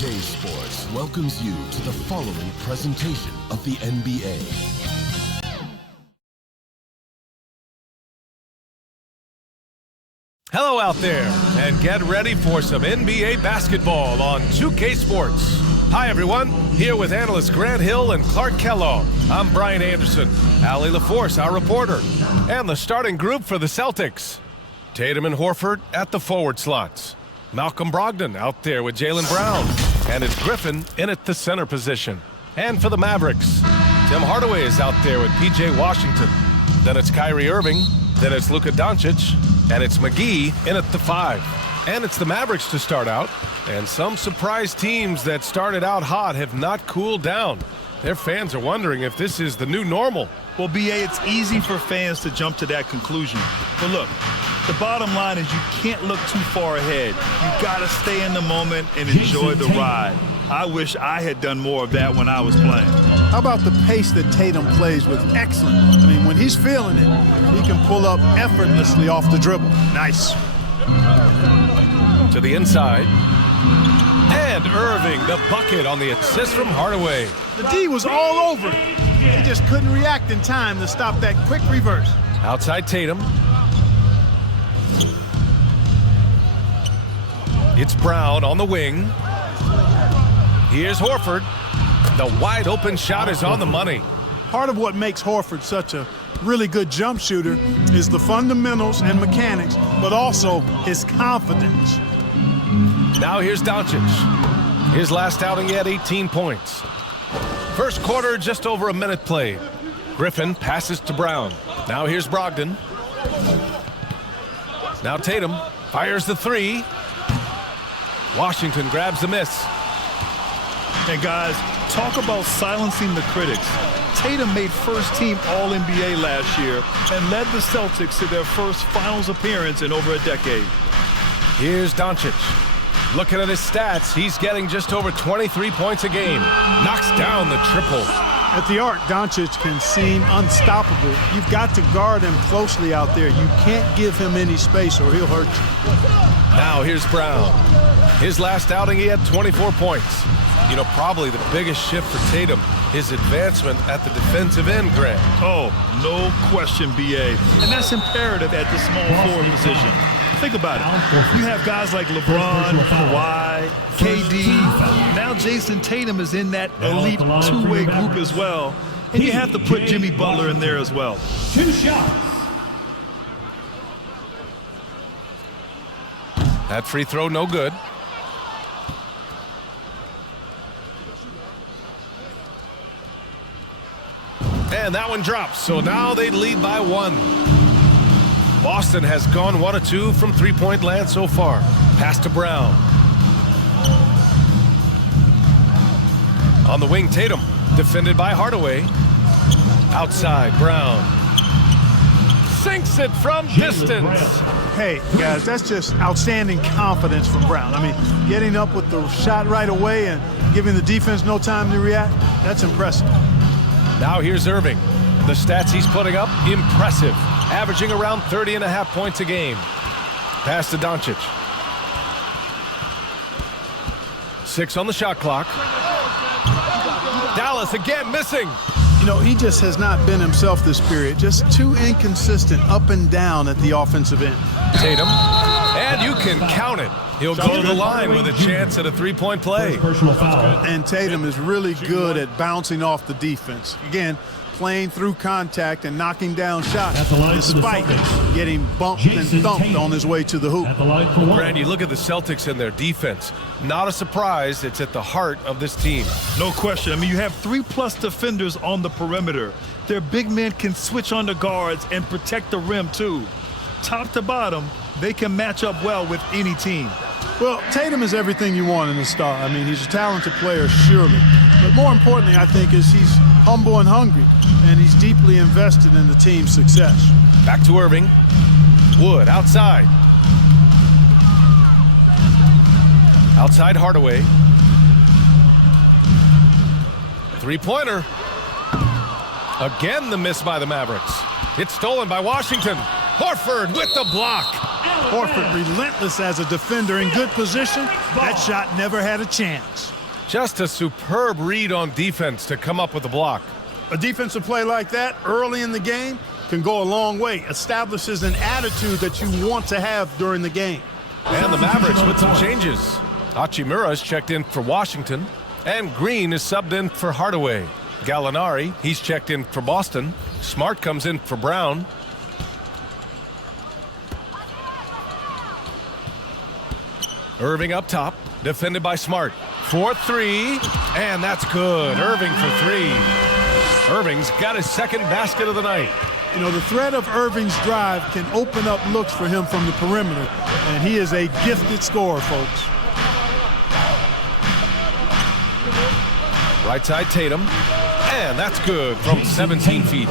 2K Sports welcomes you to the following presentation of the NBA. Hello out there, and get ready for some NBA basketball on 2K Sports. Hi everyone, here with analysts Grant Hill and Clark Kellogg. I'm Brian Anderson, Allie LaForce, our reporter, and the starting group for the Celtics. Tatum and Horford at the forward slots. Malcolm Brogdon out there with Jaylen Brown, and it's Griffin in at the center position. And for the Mavericks, Tim Hardaway is out there with P.J. Washington. Then it's Kyrie Irving, then it's Luka Doncic, and it's McGee in at the 5. And it's the Mavericks to start out. And some surprise teams that started out hot have not cooled down. Their fans are wondering if this is the new normal. Well, B.A., it's easy for fans to jump to that conclusion. But look, the bottom line is you can't look too far ahead. You got to stay in the moment and enjoy the ride. I wish I had done more of that when I was playing. How about the pace that Tatum plays with? Excellent. I mean, when he's feeling it, he can pull up effortlessly off the dribble. Nice. To the inside. And Irving, the bucket on the assist from Hardaway. The D was all over it. They just couldn't react in time to stop that quick reverse. Outside Tatum. It's Brown on the wing. Here's Horford. The wide open shot is on the money. Part of what makes Horford such a really good jump shooter is the fundamentals and mechanics, but also his confidence. Now here's Doncic. His last outing, he had 18 points. First quarter, just over a minute played. Griffin passes to Brown. Now here's Brogdon. Now Tatum fires the 3. Washington grabs the miss. And guys, talk about silencing the critics. Tatum made first-team All-NBA last year and led the Celtics to their first finals appearance in over a decade. Here's Doncic. Looking at his stats, he's getting just over 23 points a game. Knocks down the triple. At the arc, Doncic can seem unstoppable. You've got to guard him closely out there. You can't give him any space or he'll hurt you. Now here's Brown. His last outing, he had 24 points. You know, probably the biggest shift for Tatum, his advancement at the defensive end, Grant. Oh, no question, B.A. And that's imperative at the small forward position. Think about it. You have guys like LeBron, Kawhi, KD. Now Jason Tatum is in that elite two-way group as well. And you have to put Jimmy Butler in there as well. 2 shots. That free throw, no good. And that one drops, so now they lead by 1. Boston has gone 1 of 2 from three-point land so far. Pass to Brown. On the wing, Tatum, defended by Hardaway. Outside, Brown. Sinks it from distance. Hey, guys, that's just outstanding confidence from Brown. I mean, getting up with the shot right away and giving the defense no time to react, that's impressive. Now here's Irving. The stats he's putting up, impressive. Averaging around 30.5 points a game. Pass to Doncic. 6 on the shot clock. Dallas again missing. You know, he just has not been himself this period. Just too inconsistent up and down at the offensive end. Tatum. And you can count it. He'll go to the line with a chance at a three-point play. And Tatum is really good at bouncing off the defense. Again, playing through contact and knocking down shots despite getting bumped and thumped on his way to the hoop. Brand, you look at the Celtics and their defense. Not a surprise, it's at the heart of this team. No question. I mean, you have 3+ defenders on the perimeter. Their big men can switch on the guards and protect the rim, too. Top to bottom, they can match up well with any team. Well, Tatum is everything you want in a star. I mean, he's a talented player, surely. But more importantly, I think, is he's humble and hungry, and he's deeply invested in the team's success. Back to Irving. Wood outside. Outside Hardaway. Three-pointer. Again the miss by the Mavericks. It's stolen by Washington. Horford with the block. Horford relentless as a defender in good position. That shot never had a chance. Just a superb read on defense to come up with the block. A defensive play like that early in the game can go a long way. Establishes an attitude that you want to have during the game. And the Mavericks with some changes. Hachimura's checked in for Washington, and Green is subbed in for Hardaway. Gallinari, he's checked in for Boston. Smart comes in for Brown. Irving up top, defended by Smart. 4-3, and that's good. Irving for 3. Irving's got his second basket of the night. You know, the threat of Irving's drive can open up looks for him from the perimeter, and he is a gifted scorer, folks. Right side Tatum, and that's good from 17 feet.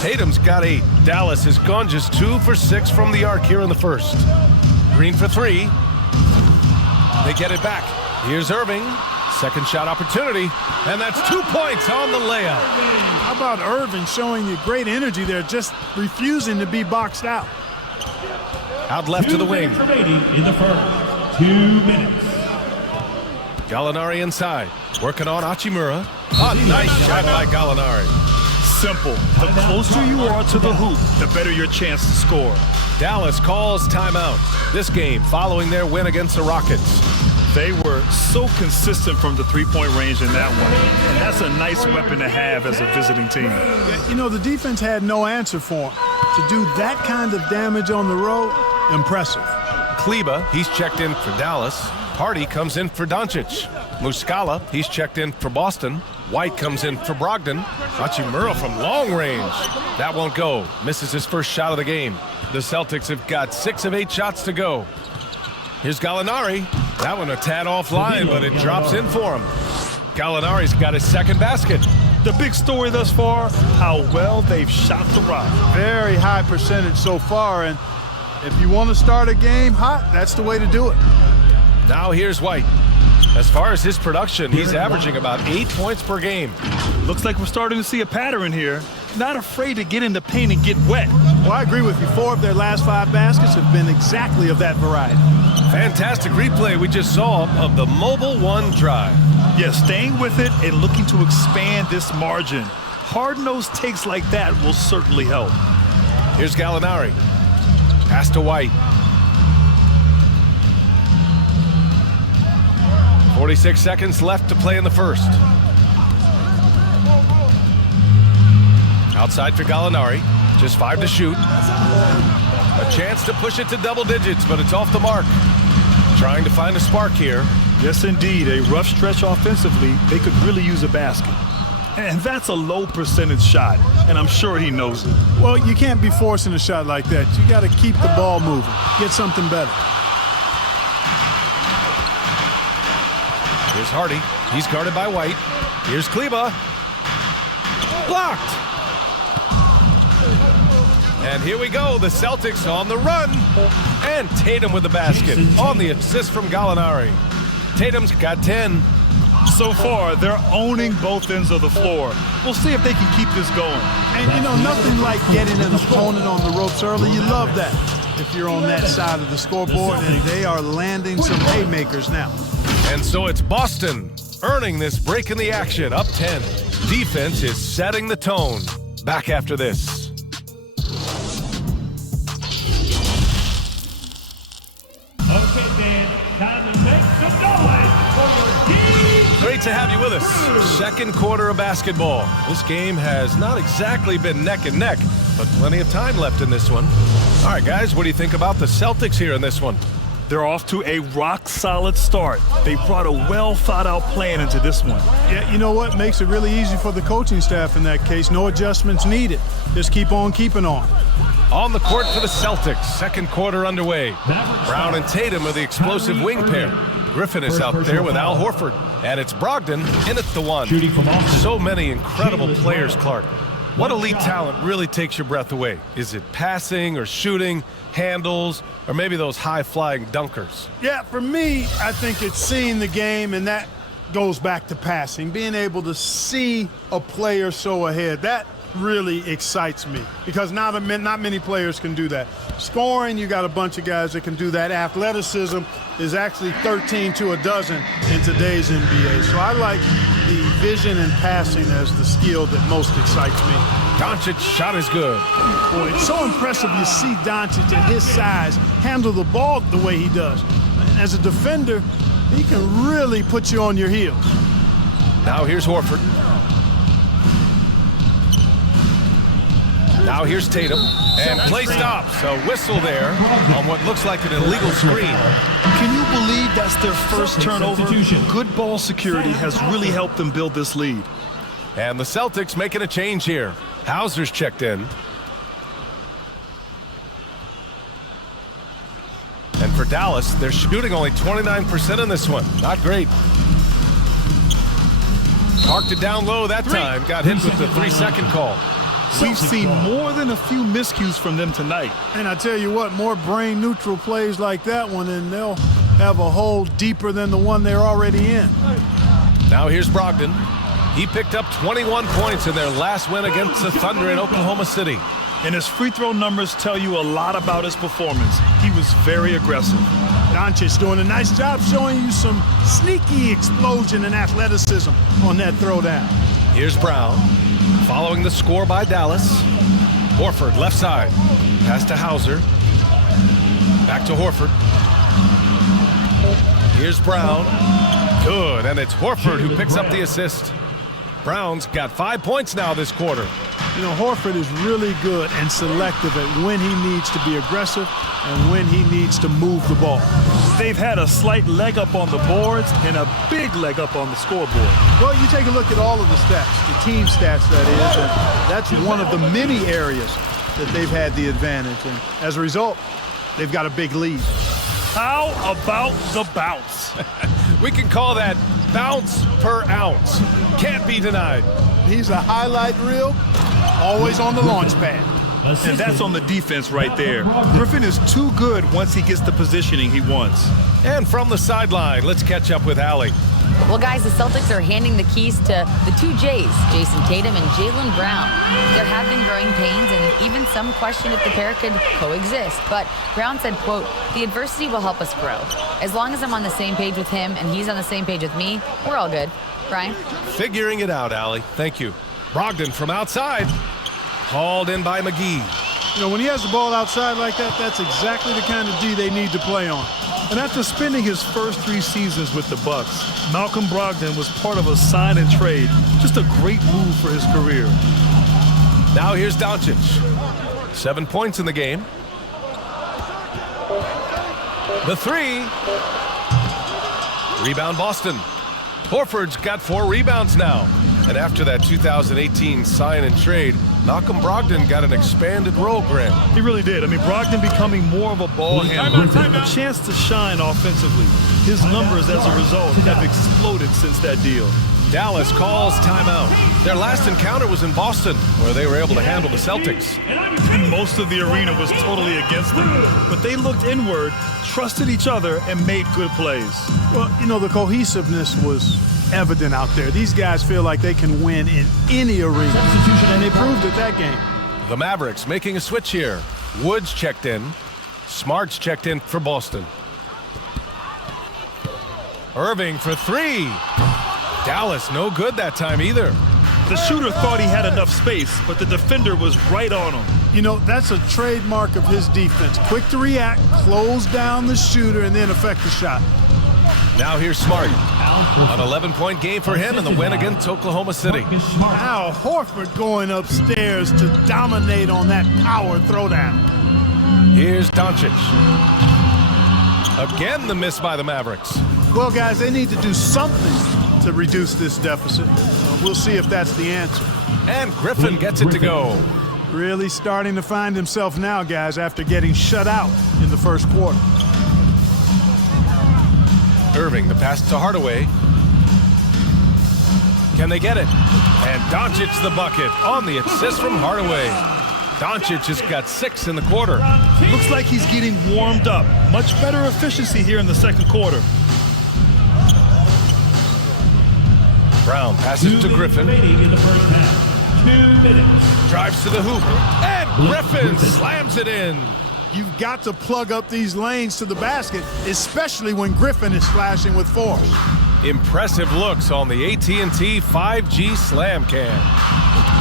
Tatum's got 8. Dallas has gone just 2 for 6 from the arc here in the first. Green for 3. They get it back. Here's Irving. Second shot opportunity, and that's 2 points on the layup. How about Irving showing you great energy there, just refusing to be boxed out? Out left to the wing. Remaining in the first. 2 minutes. Gallinari inside, working on Hachimura. A nice shot by Gallinari. Simple. The closer you are to the hoop, the better your chance to score. Dallas calls timeout. This game following their win against the Rockets. They were so consistent from the three-point range in that one, and that's a nice weapon to have as a visiting team. Yeah, you know, the defense had no answer for him. To do that kind of damage on the road, impressive. Kleba, he's checked in for Dallas. Hardy comes in for Doncic. Muscala, he's checked in for Boston. White comes in for Brogdon. Hachimura from long range. That won't go. Misses his first shot of the game. The Celtics have got 6 of 8 shots to go. Here's Gallinari. That one a tad offline, but it drops in for him. Gallinari's got his second basket. The big story thus far, how well they've shot the rock. Very high percentage so far, and if you want to start a game hot, that's the way to do it. Now here's White. As far as his production, he's averaging about 8 points per game. Looks like we're starting to see a pattern here. Not afraid to get in the paint and get wet. Well, I agree with you. 4 of their last 5 baskets have been exactly of that variety. Fantastic replay we just saw of the Mobile One drive. Yeah, staying with it and looking to expand this margin. Hard-nosed takes like that will certainly help. Here's Gallinari. Pass to White. 46 seconds left to play in the first. Outside for Gallinari. Just 5 to shoot. A chance to push it to double digits, but it's off the mark. Trying to find a spark here. Yes, indeed. A rough stretch offensively. They could really use a basket. And that's a low percentage shot, and I'm sure he knows it. Well, you can't be forcing a shot like that. You got to keep the ball moving. Get something better. Here's Hardy. He's guarded by White. Here's Kleba. Blocked. And here we go. The Celtics on the run. And Tatum with the basket on the assist from Gallinari. Tatum's got 10. So far, they're owning both ends of the floor. We'll see if they can keep this going. And, you know, nothing like getting an opponent on the ropes early. You love that if you're on that side of the scoreboard, and they are landing some haymakers now. And so it's Boston earning this break in the action, up 10. Defense is setting the tone. Back after this. Okay, Dan, time to make some noise for your team. Great to have you with us. Second quarter of basketball. This game has not exactly been neck and neck, but plenty of time left in this one. All right, guys, what do you think about the Celtics here in this one? They're off to a rock-solid start. They brought a well-thought-out plan into this one. Yeah, you know what? Makes it really easy for the coaching staff in that case. No adjustments needed. Just keep on keeping on. On the court for the Celtics, second quarter underway. Brown and Tatum are the explosive wing pair. Griffin is out there with Al Horford. And it's Brogdon in at the one. So many incredible players, Clark. What elite talent really takes your breath away? Is it passing or shooting, handles, or maybe those high-flying dunkers? Yeah, for me, I think it's seeing the game, and that goes back to passing. Being able to see a player so ahead. That really excites me because not many players can do that. Scoring, you got a bunch of guys that can do that. Athleticism is actually 13 to a dozen in today's NBA. So I like the vision and passing as the skill that most excites me. Doncic's shot is good. Boy, it's so impressive you see Doncic at his size handle the ball the way he does. As a defender, he can really put you on your heels. Now here's Horford. Now here's Tatum. And play stops. A whistle there on what looks like an illegal screen. Can you believe that's their first turnover? Good ball security has really helped them build this lead. And the Celtics making a change here. Hauser's checked in. And for Dallas, they're shooting only 29% in this one. Not great. Parked it down low that time. Got hit with the 3-second call. We've seen more than a few miscues from them tonight. And I tell you what, more brain-neutral plays like that one, and they'll have a hole deeper than the one they're already in. Now here's Brogdon. He picked up 21 points in their last win against the Thunder in Oklahoma City. And his free throw numbers tell you a lot about his performance. He was very aggressive. Doncic doing a nice job showing you some sneaky explosion and athleticism on that throwdown. Here's Brown. Following the score by Dallas. Horford, left side. Pass to Hauser. Back to Horford. Here's Brown. Good, and it's Horford who picks up the assist. Brown's got 5 points now this quarter. You know, Horford is really good and selective at when he needs to be aggressive and when he needs to move the ball. They've had a slight leg up on the boards and a big leg up on the scoreboard. Well, you take a look at all of the stats, the team stats that is, and that's one of the many areas that they've had the advantage. And as a result, they've got a big lead. How about the bounce? We can call that bounce per ounce. Can't be denied. He's a highlight reel, always on the launch pad. And that's on the defense right there. Griffin is too good once he gets the positioning he wants. And from the sideline, let's catch up with Allie. Well, guys, the Celtics are handing the keys to the two J's, Jason Tatum and Jaylen Brown. There have been growing pains and even some question if the pair could coexist. But Brown said, quote, "The adversity will help us grow. As long as I'm on the same page with him and he's on the same page with me, we're all good." Brian? Figuring it out, Allie. Thank you. Brogdon from outside. Hauled in by McGee. You know, when he has the ball outside like that, that's exactly the kind of D they need to play on. And after spending his first 3 seasons with the Bucks, Malcolm Brogdon was part of a sign and trade. Just a great move for his career. Now here's Doncic. 7 points in the game. The 3. Rebound Boston. Horford's got 4 rebounds now. And after that 2018 sign and trade, Malcolm Brogdon got an expanded role, Grant. He really did. I mean, Brogdon becoming more of a ball handler, a chance to shine offensively. His numbers, as a result, have exploded since that deal. Dallas calls timeout. Their last encounter was in Boston, where they were able to handle the Celtics. And most of the arena was totally against them. But they looked inward, trusted each other, and made good plays. Well, you know, the cohesiveness was evident out there. These guys feel like they can win in any arena, and they proved it that game. The Mavericks making a switch here. Woods checked in. Smart's checked in for Boston. Irving for 3. Dallas no good that time either. The shooter thought he had enough space, but the defender was right on him. You know, that's a trademark of his defense. Quick to react, close down the shooter, and then affect the shot. Now here's Smart. An 11-point game for him in the win against Oklahoma City. Al Horford going upstairs to dominate on that power throwdown. Here's Doncic. Again, the miss by the Mavericks. Well, guys, they need to do something to reduce this deficit. We'll see if that's the answer. And Griffin gets it to go. Really starting to find himself now, guys, after getting shut out in the first quarter. Irving, the pass to Hardaway. Can they get it? And Doncic the bucket on the assist from Hardaway. Doncic has got 6 in the quarter. Looks like he's getting warmed up. Much better efficiency here in the second quarter. Brown passes to Griffin. In the first half. 2 minutes. Drives to the hoop, and Griffin slams it in. You've got to plug up these lanes to the basket, especially when Griffin is slashing with force. Impressive looks on the AT&T 5G Slam Cam.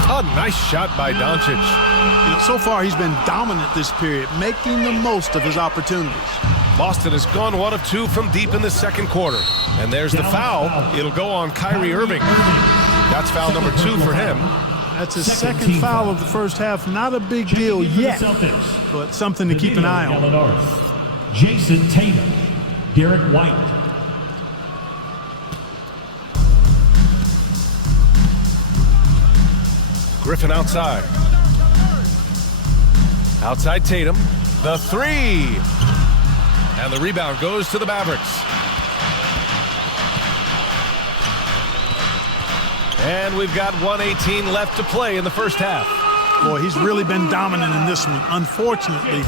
A nice shot by Doncic. You know, so far he's been dominant this period, making the most of his opportunities. Boston has gone 1 of 2 from deep in the second quarter. And there's the foul. It'll go on Kyrie Irving. That's foul number 2 for him. That's his second foul of the first half. Not a big deal yet, but something to keep an eye on. Jason Tatum, Derek White. Griffin outside. Outside Tatum. The 3. And the rebound goes to the Mavericks. And we've got 1:18 left to play in the first half. Boy, he's really been dominant in this one. Unfortunately,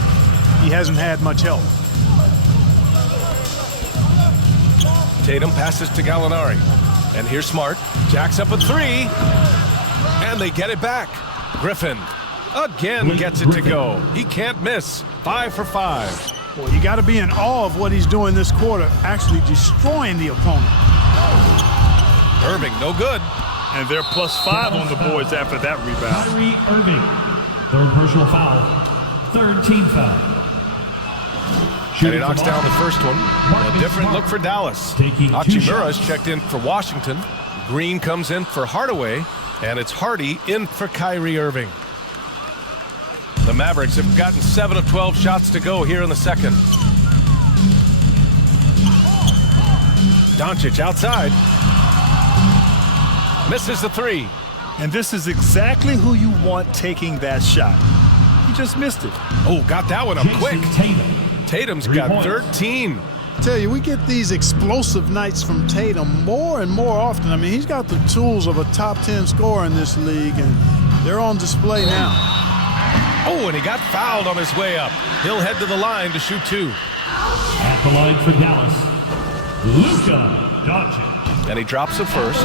he hasn't had much help. Tatum passes to Gallinari. And here's Smart. Jacks up a 3. And they get it back. Griffin again gets it to go. He can't miss. 5 for 5. Boy, you got to be in awe of what he's doing this quarter, actually destroying the opponent. Irving, no good. And they're +5 on the boards after that rebound. Kyrie Irving, third personal foul, third team foul. And he knocks down the first one. A different look for Dallas. Hachimura's checked in for Washington. Green comes in for Hardaway. And it's Hardy in for Kyrie Irving. The Mavericks have gotten 7 of 12 shots to go here in the second. Doncic outside. Misses the 3. And this is exactly who you want taking that shot. He just missed it. Oh, got that one up quick. Tatum's got 13. I tell you, we get these explosive nights from Tatum more and more often. I mean, he's got the tools of a top 10 scorer in this league, and they're on display now. Oh, and he got fouled on his way up. He'll head to the line to shoot 2. At the line for Dallas, Luka Doncic. And he drops it first.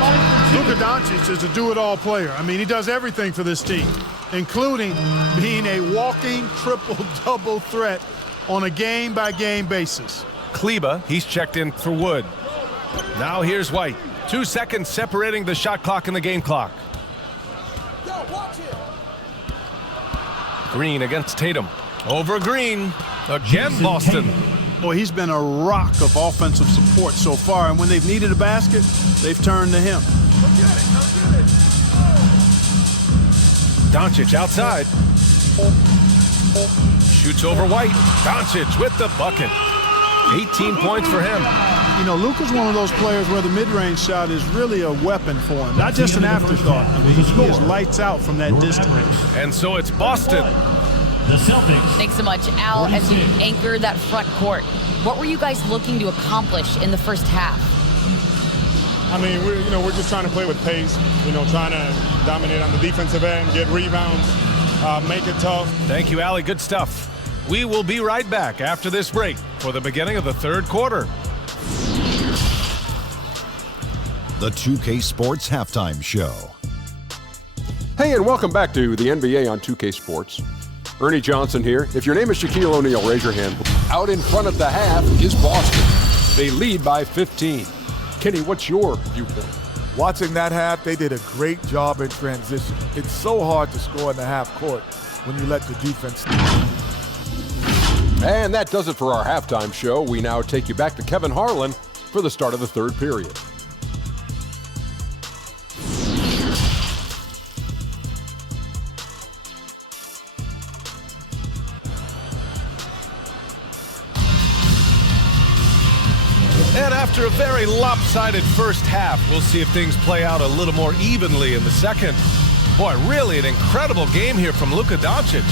Luka Doncic is a do-it-all player. I mean, he does everything for this team, including being a walking triple-double threat on a game-by-game basis. Kleba, he's checked in for Wood. Now here's White. 2 seconds separating the shot clock and the game clock. Green against Tatum. Over Green. Again, Boston. Boy, he's been a rock of offensive support so far, and when they've needed a basket, they've turned to him. Doncic outside. Shoots over White. Doncic with the bucket. 18 points for him. You know, Luka's one of those players where the mid-range shot is really a weapon for him, not just an afterthought. I mean, he is lights out from that distance. And so it's Boston. The Celtics. Thanks so much, Al, as you anchor that front court. What were you guys looking to accomplish in the first half? I mean, we're just trying to play with pace, trying to dominate on the defensive end, get rebounds, make it tough. Thank you, Allie. Good stuff. We will be right back after this break for the beginning of the third quarter. The 2K Sports Halftime Show. Hey, and welcome back to the NBA on 2K Sports. Ernie Johnson here. If your name is Shaquille O'Neal, raise your hand. Out in front at the half is Boston. They lead by 15. Kenny, what's your viewpoint? Watching that half, they did a great job in transition. It's so hard to score in the half court when you let the defense. And that does it for our halftime show. We now take you back to Kevin Harlan for the start of the third period. And after a very lopsided first half, we'll see if things play out a little more evenly in the second. Boy, really an incredible game here from Luka Doncic.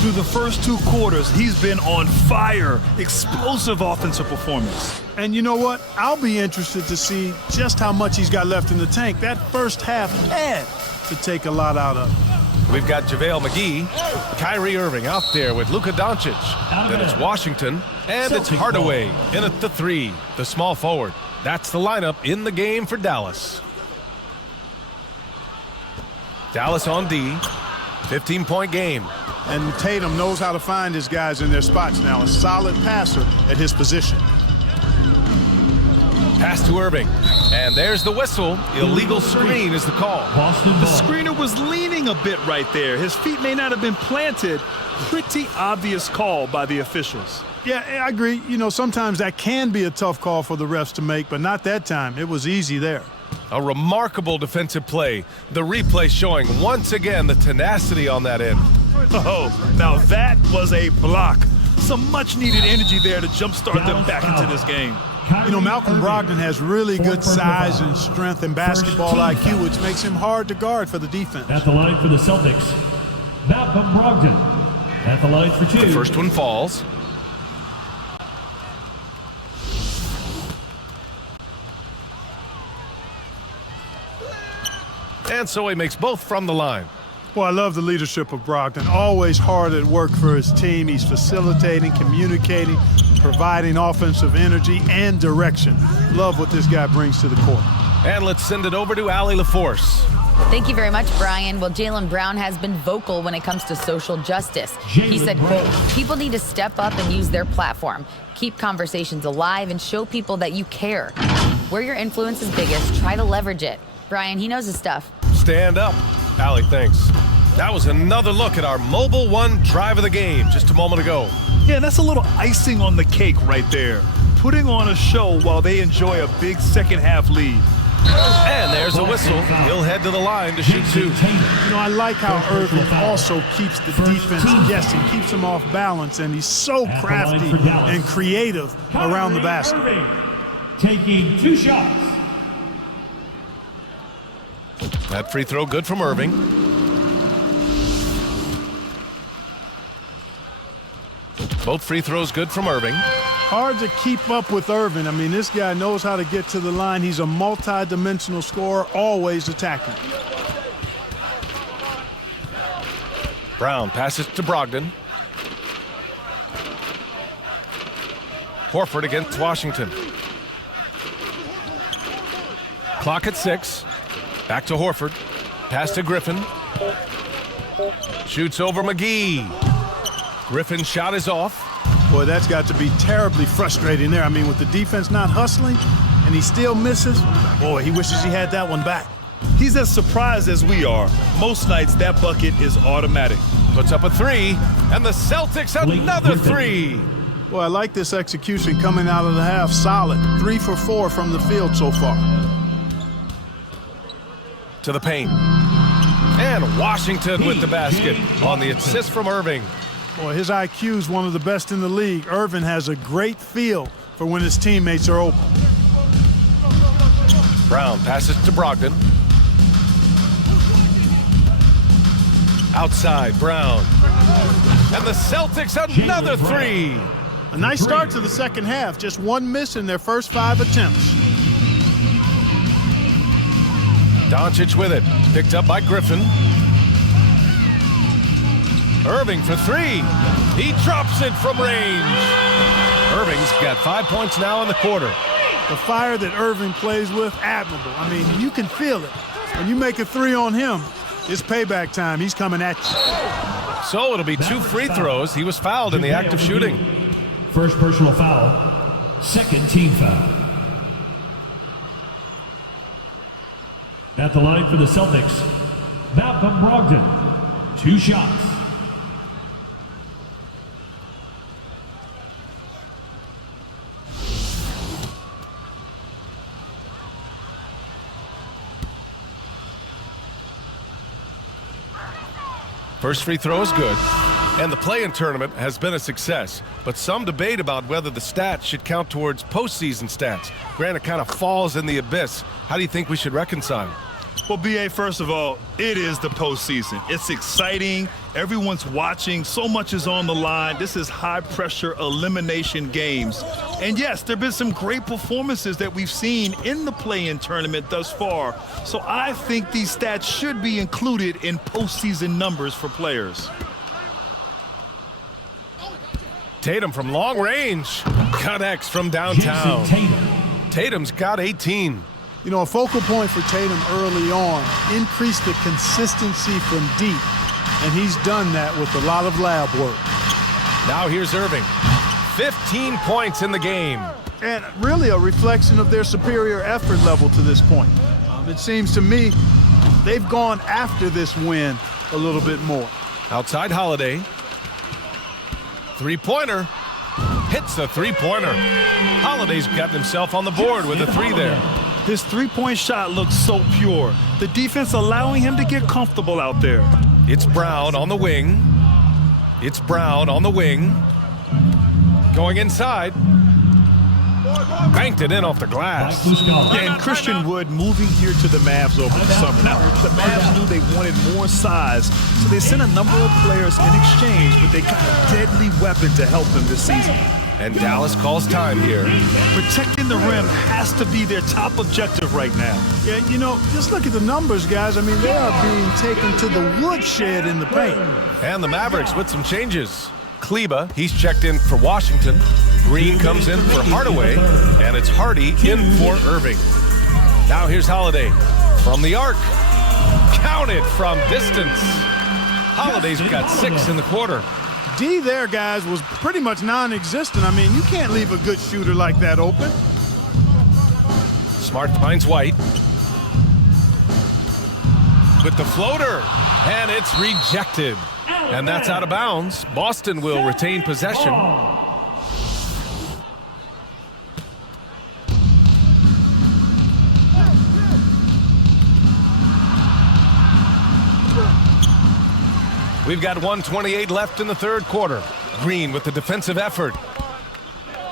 Through the first 2 quarters, he's been on fire. Explosive offensive performance. And you know what? I'll be interested to see just how much he's got left in the tank. That first half had to take a lot out of him. We've got JaVale McGee, Kyrie Irving out there with Luka Doncic. Then it's Washington, and it's Hardaway in at the 3, the small forward. That's the lineup in the game for Dallas. Dallas on D. 15-point game. And Tatum knows how to find his guys in their spots now. A solid passer at his position. Pass to Irving. And there's the whistle. Illegal screen is the call. The screener was leaning a bit right there. His feet may not have been planted. Pretty obvious call by the officials. Yeah, I agree. You know, sometimes that can be a tough call for the refs to make, but not that time. It was easy there. A remarkable defensive play. The replay showing once again the tenacity on that end. Oh, now that was a block. Some much-needed energy there to jumpstart them back into this game. You know, Malcolm Brogdon has really good size and strength and basketball IQ, which makes him hard to guard for the defense. At the line for the Celtics, Malcolm Brogdon. At the line for 2. The first one falls. And so he makes both from the line. Well, I love the leadership of Brogdon. Always hard at work for his team. He's facilitating, communicating, providing offensive energy and direction. Love what this guy brings to the court. And let's send it over to Allie LaForce. Thank you very much, Brian. Well, Jaylen Brown has been vocal when it comes to social justice. He said, quote, people need to step up and use their platform. Keep conversations alive and show people that you care. Where your influence is biggest, try to leverage it. Brian, he knows his stuff. Stand up. Allie, thanks. That was another look at our Mobile One drive of the game just a moment ago. Yeah, that's a little icing on the cake right there. Putting on a show while they enjoy a big second-half lead. And there's a whistle. He'll head to the line to shoot 2. You know, I like how Irving also keeps the defense guessing, keeps them off balance, and he's so crafty and creative around the basket. Taking 2 shots. That free throw good from Irving. Both free throws good from Irving. Hard to keep up with Irving. I mean, this guy knows how to get to the line. He's a multi-dimensional scorer, always attacking. Brown passes to Brogdon. Horford against Washington. Clock at 6. Back to Horford. Pass to Griffin. Shoots over McGee. Griffin's shot is off. Boy, that's got to be terribly frustrating there. I mean, with the defense not hustling and he still misses, boy, he wishes he had that one back. He's as surprised as we are. Most nights, that bucket is automatic. Puts up a 3, and the Celtics another 3. Boy, I like this execution coming out of the half. Solid. 3 for 4 from the field so far. To the paint. And Washington with the basket on the assist from Irving. Boy, his IQ is one of the best in the league. Irving has a great feel for when his teammates are open. Brown passes to Brogdon. Outside, Brown. And the Celtics another 3. A nice start to the second half. Just one miss in their first 5 attempts. Doncic with it. Picked up by Griffin. Irving for 3. He drops it from range. Irving's got 5 points now in the quarter. The fire that Irving plays with, admirable. I mean, you can feel it. When you make a 3 on him, it's payback time. He's coming at you. So it'll be 2 free throws. He was fouled in the act of shooting. First personal foul. Second team foul. At the line for the Celtics, Malcolm Brogdon. 2 shots. First free throw is good. And the play-in tournament has been a success, but some debate about whether the stats should count towards postseason stats. Granted, it kind of falls in the abyss. How do you think we should reconcile? Well, B.A., first of all, it is the postseason. It's exciting. Everyone's watching. So much is on the line. This is high-pressure elimination games. And, yes, there have been some great performances that we've seen in the play-in tournament thus far. So I think these stats should be included in postseason numbers for players. Tatum from long range. Connects from downtown. Tatum's got 18. You know, a focal point for Tatum early on, increase the consistency from deep. and he's done that with a lot of lab work. Now here's Irving. 15 points in the game. And really a reflection of their superior effort level to this point. It seems to me they've gone after this win a little bit more. Outside Holiday. Three-pointer. Hits a three-pointer. Holiday's gotten himself on the board with a three there. His three-point shot looks so pure. The defense allowing him to get comfortable out there. It's Brown on the wing. It's Brown on the wing. Going inside. Banked it in off the glass. And Christian Wood moving here to the Mavs over the summer. Now, the Mavs knew they wanted more size, so they sent a number of players in exchange, but they got a deadly weapon to help them this season. And Dallas calls time here. Protecting the rim has to be their top objective right now. Yeah, you know, just look at the numbers, guys. I mean, they are being taken to the woodshed in the paint. And the Mavericks with some changes. Kleba, he's checked in for Washington. Green comes in for Hardaway, and it's Hardy in for Irving. Now here's Holiday from the arc. Counted from distance. Holiday's got 6 in the quarter. D there, guys, was pretty much non-existent. I mean, you can't leave a good shooter like that open. Smart finds White. With the floater, and it's rejected. And that's out of bounds. Boston will retain possession. We've got 1:28 left in the third quarter. Green with the defensive effort.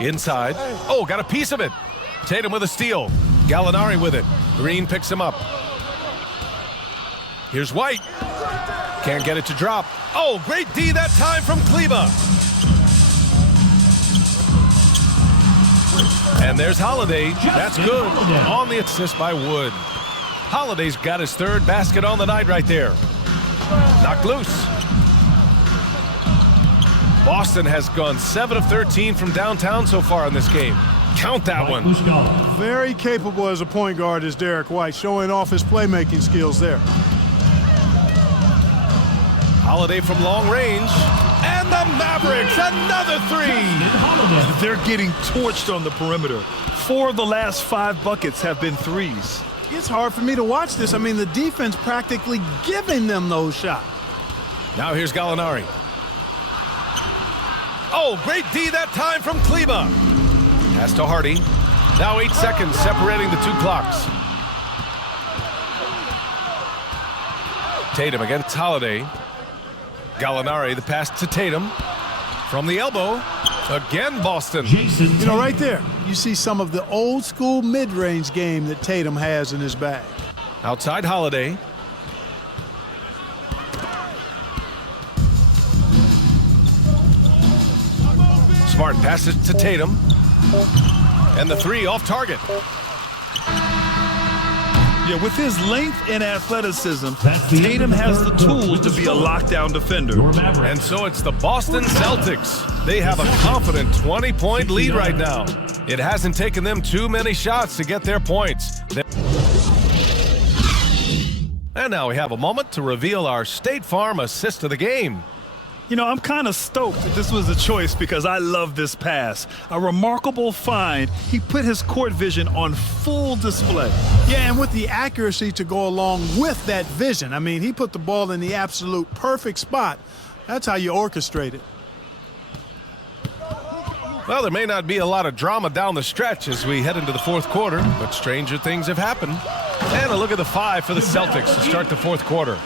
Inside. Oh, got a piece of it. Tatum with a steal. Gallinari with it. Green picks him up. Here's White. Can't get it to drop. Oh, great D that time from Kleba. And there's Holiday. That's good. On the assist by Wood. Holiday's got his third basket on the night right there. Knocked loose. Boston has gone 7 of 13 from downtown so far in this game. Count that one. Very capable as a point guard is Derek White, showing off his playmaking skills there. Holiday from long range. And the Mavericks, another three. They're getting torched on the perimeter. 4 of the last 5 buckets have been threes. It's hard for me to watch this. I mean, the defense practically giving them those shots. Now here's Gallinari. Oh, great D that time from Kleba. Pass to Hardy. Now 8 seconds separating the 2 clocks. Tatum against Holiday. Gallinari, the pass to Tatum. From the elbow. Again, Boston. You know, right there, you see some of the old school mid-range game that Tatum has in his bag. Outside Holiday. Smart passes to Tatum. And the 3 off target. Yeah, with his length and athleticism, Tatum has the tools to be a lockdown defender. And so it's the Boston Celtics. They have a confident 20-point lead right now. It hasn't taken them too many shots to get their points. And now we have a moment to reveal our State Farm assist of the game. You know, I'm kind of stoked that this was a choice because I love this pass. A remarkable find. He put his court vision on full display. Yeah, and with the accuracy to go along with that vision. I mean, he put the ball in the absolute perfect spot. That's how you orchestrate it. Well, there may not be a lot of drama down the stretch as we head into the fourth quarter, but stranger things have happened. And a look at the 5 for the Celtics to start the fourth quarter.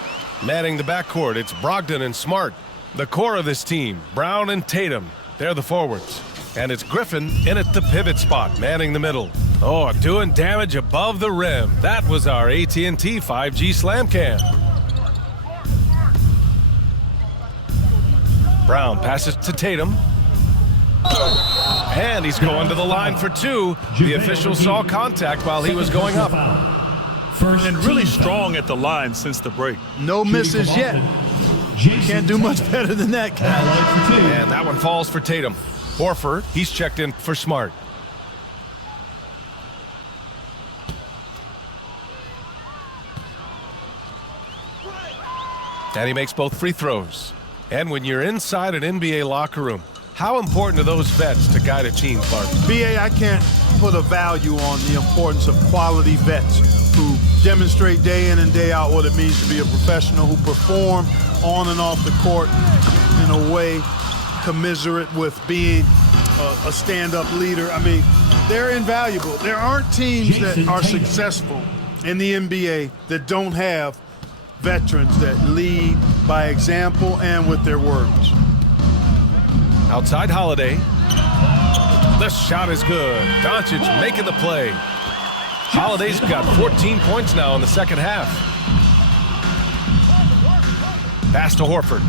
Manning the backcourt, it's Brogdon and Smart. The core of this team, Brown and Tatum, they're the forwards. And it's Griffin in at the pivot spot, manning the middle. Oh, doing damage above the rim. That was our AT&T 5G slam cam. Brown passes to Tatum. And he's going to the line for 2. The official saw contact while he was going up. And really strong at the line since the break. No misses yet. Can't do much better than that, guy. And that one falls for Tatum. Horford, he's checked in for Smart. And he makes both free throws. And when you're inside an NBA locker room, how important are those vets to guide a team, Clark? BA, I can't put a value on the importance of quality vets who demonstrate day in and day out what it means to be a professional, who perform on and off the court in a way commiserate with being a stand-up leader. I mean, they're invaluable. There aren't teams that are successful in the NBA that don't have veterans that lead by example and with their words. Outside Holiday. The shot is good. Doncic making the play. Holiday's got 14 points now in the second half. Pass to Horford.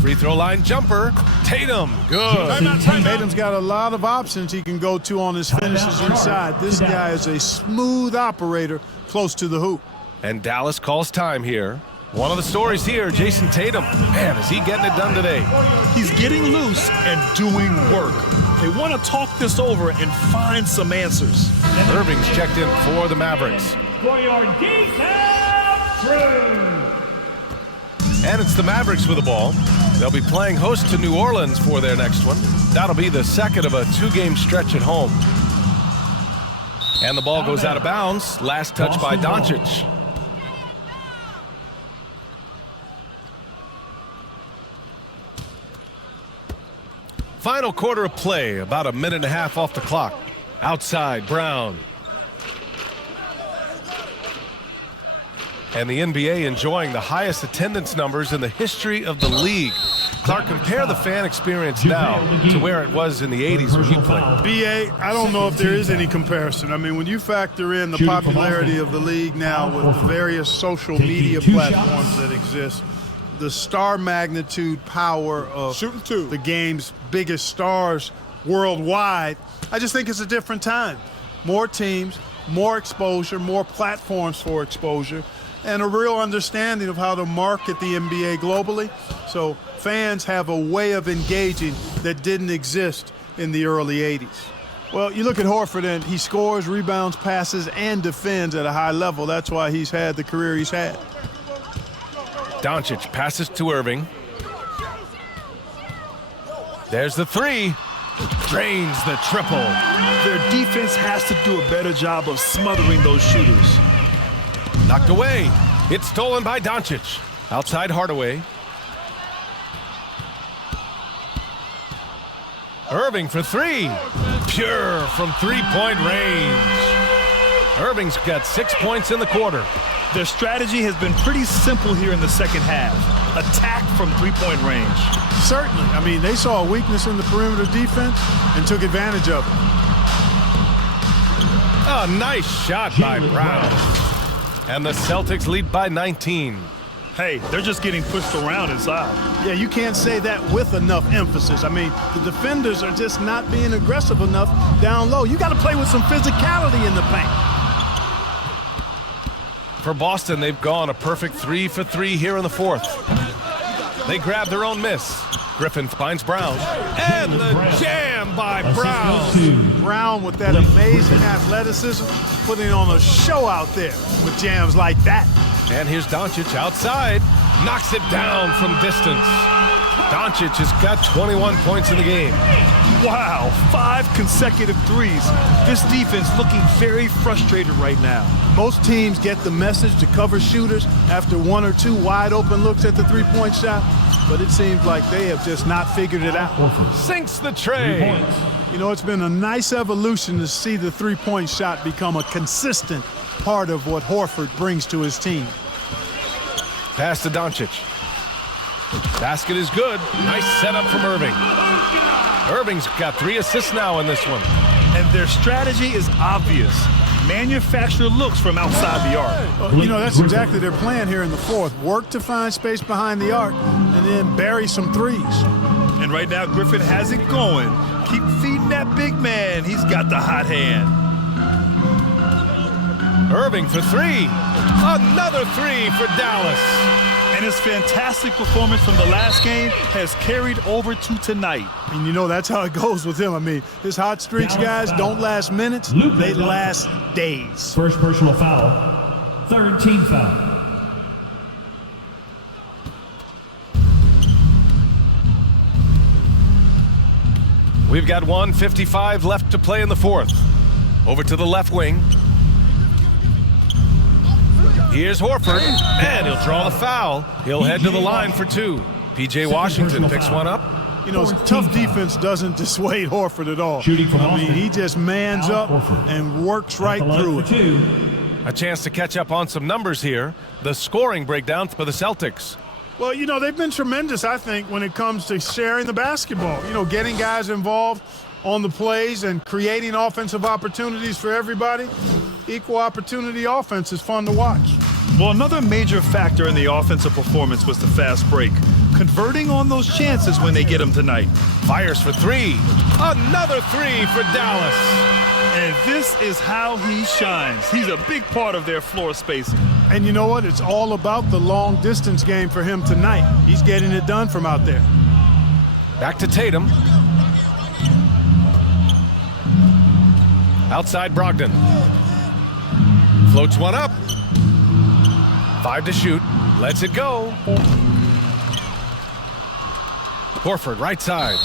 Free throw line jumper. Tatum. Good. Tatum's got a lot of options he can go to on his finishes inside. This guy is a smooth operator close to the hoop. And Dallas calls time here. One of the stories here, Jason Tatum. Man, is he getting it done today? He's getting loose and doing work. They want to talk this over and find some answers. Irving's checked in for the Mavericks. For your defense, through. And it's the Mavericks with the ball. They'll be playing host to New Orleans for their next one. That'll be the second of a two-game stretch at home. And the ball goes out of bounds. Last touch by Doncic. Final quarter of play, about a minute and a half off the clock. Outside, Brown. And the NBA enjoying the highest attendance numbers in the history of the league. Clark, compare the fan experience now to where it was in the 80s when you played. BA, I don't know if there is any comparison. I mean, when you factor in the popularity of the league now with the various social media platforms that exist, the star magnitude power of the game's biggest stars worldwide, I just think it's a different time. More teams, more exposure, more platforms for exposure, and a real understanding of how to market the NBA globally. So fans have a way of engaging that didn't exist in the early 80s. Well, you look at Horford, and he scores, rebounds, passes, and defends at a high level. That's why he's had the career he's had. Doncic passes to Irving. There's the three. Drains the triple. Their defense has to do a better job of smothering those shooters. Knocked away. It's stolen by Doncic. Outside Hardaway. Irving for three. Pure from three-point range. Irving's got 6 points in the quarter. Their strategy has been pretty simple here in the second half. Attack from three-point range. Certainly. I mean, they saw a weakness in the perimeter defense and took advantage of it. A nice shot by Brown. And the Celtics lead by 19. Hey, they're just getting pushed around inside. Yeah, you can't say that with enough emphasis. I mean, the defenders are just not being aggressive enough down low. You got to play with some physicality in the paint. For Boston, they've gone a perfect 3 for 3 here in the fourth. They grab their own miss. Griffin finds Brown. And the jam by Brown. Brown with that amazing athleticism, putting on a show out there with jams like that. And here's Doncic outside. Knocks it down from distance. Doncic has got 21 points in the game. Wow, 5 consecutive threes. This defense looking very frustrated right now. Most teams get the message to cover shooters after 1 or 2 wide open looks at the three-point shot, but it seems like they have just not figured it out. Sinks the tray. You know, it's been a nice evolution to see the three-point shot become a consistent part of what Horford brings to his team. Pass to Doncic. Basket is good. Nice setup from Irving. Irving's got 3 assists now in this one. And their strategy is obvious. Manufacture looks from outside the arc. You know, that's exactly their plan here in the fourth. Work to find space behind the arc and then bury some threes. And right now, Griffin has it going. Keep feeding that big man. He's got the hot hand. Irving for 3. Another 3 for Dallas. And his fantastic performance from the last game has carried over to tonight. And you know, that's how it goes with him. I mean, his hot streaks, guys, don't last minutes. They last days. First personal foul. Third team foul. We've got 1:55 left to play in the fourth. Over to the left wing. Here's Horford, and he'll draw the foul. He'll head to the line for two. P.J. Washington picks one up. You know, tough defense doesn't dissuade Horford at all. I mean, he just mans up and works right through it. A chance to catch up on some numbers here. The scoring breakdown for the Celtics. Well, you know, they've been tremendous, I think, when it comes to sharing the basketball. You know, getting guys involved on the plays and creating offensive opportunities for everybody. Equal opportunity offense is fun to watch. Well, another major factor in the offensive performance was the fast break. Converting on those chances when they get them tonight. Fires for three. Another three for Dallas. And this is how he shines. He's a big part of their floor spacing. And you know what? It's all about the long distance game for him tonight. He's getting it done from out there. Back to Tatum. Outside Brogdon. Floats one up. 5 to shoot. Lets it go. Horford right side.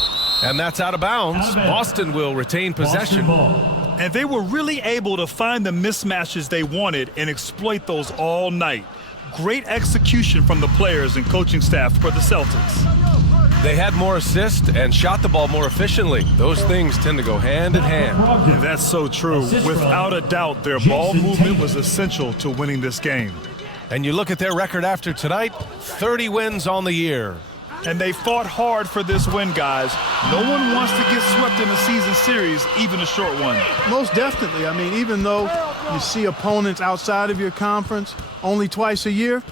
And that's out of bounds. Boston will retain possession. And they were really able to find the mismatches they wanted and exploit those all night. Great execution from the players and coaching staff for the Celtics. They had more assists and shot the ball more efficiently. Those things tend to go hand in hand. And that's so true. Without a doubt, their ball movement was essential to winning this game. And you look at their record after tonight, 30 wins on the year. And they fought hard for this win, guys. No one wants to get swept in a season series, even a short one. Most definitely. I mean, even though you see opponents outside of your conference only twice a year,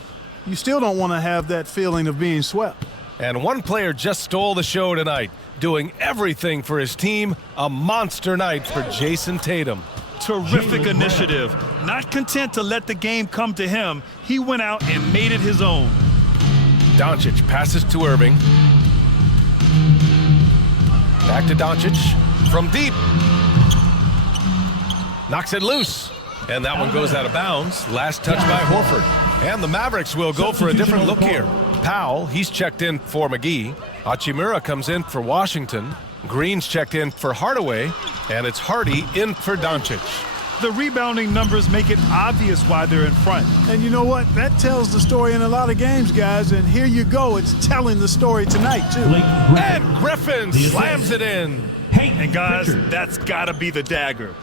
you still don't want to have that feeling of being swept. And one player just stole the show tonight, doing everything for his team. A monster night for Jason Tatum. Terrific initiative. Not content to let the game come to him, he went out and made it his own. Doncic passes to Irving. Back to Doncic from deep. Knocks it loose. And that one goes out of bounds. Last touch by Horford. And the Mavericks will go for a different look here. Powell, he's checked in for McGee. Hachimura comes in for Washington. Green's checked in for Hardaway. And it's Hardy in for Doncic. The rebounding numbers make it obvious why they're in front. And you know what? That tells the story in a lot of games, guys. And here you go. It's telling the story tonight, too. And Griffin slams it in. And guys, that's got to be the dagger.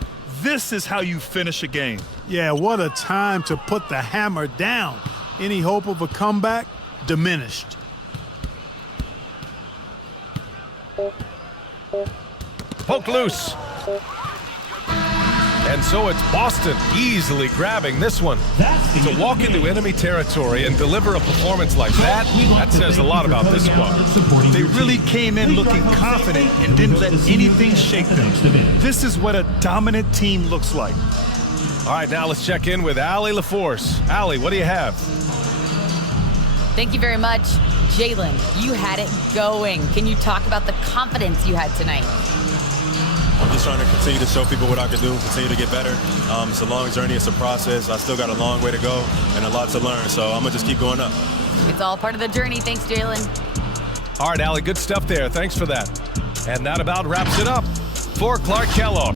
This is how you finish a game. Yeah, what a time to put the hammer down. Any hope of a comeback? Diminished. Poke loose. And so it's Boston easily grabbing this one. To walk into enemy territory and deliver a performance like that, that says a lot about this squad. They really came in looking confident and didn't let anything shake them. This is what a dominant team looks like. All right, now let's check in with Allie LaForce. Allie, what do you have? Thank you very much. Jalen, you had it going. Can you talk about the confidence you had tonight? I'm just trying to continue to show people what I can do, continue to get better. It's a long journey, it's a process. I still got a long way to go and a lot to learn, so I'm going to just keep going up. It's all part of the journey. Thanks, Jalen. All right, Allie, good stuff there. Thanks for that. And that about wraps it up. For Clark Kellogg,